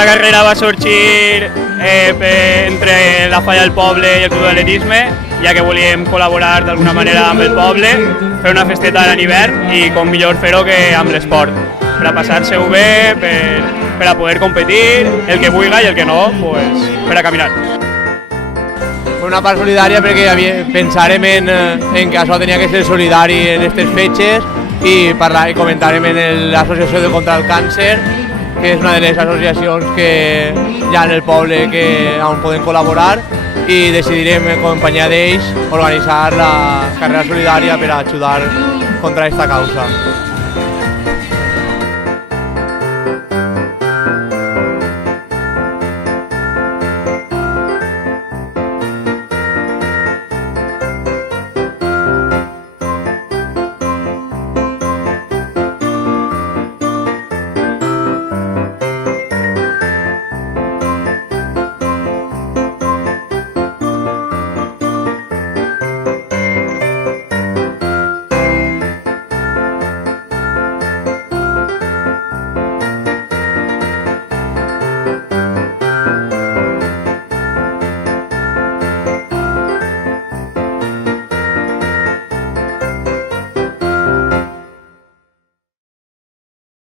Aquesta carrera va sorgir entre la Falla del Poble i el Club d'Atletisme, ja que volíem col·laborar d'alguna manera amb el poble, fer una festeta a l'hivern i com millor fer-ho que amb l'esport, per a passar-se-ho bé, per a poder competir, el que vulgui i el que no, pues, per a caminar. Una part solidària perquè pensarem en que això tenia que ser solidari en aquestes fetges i comentarem en l'Associació de Contra el Càncer, que és una de les associacions que hi ha en el poble on poden col·laborar, i decidirem en companyia d'ells organitzar la carrera solidària per a ajudar contra aquesta causa.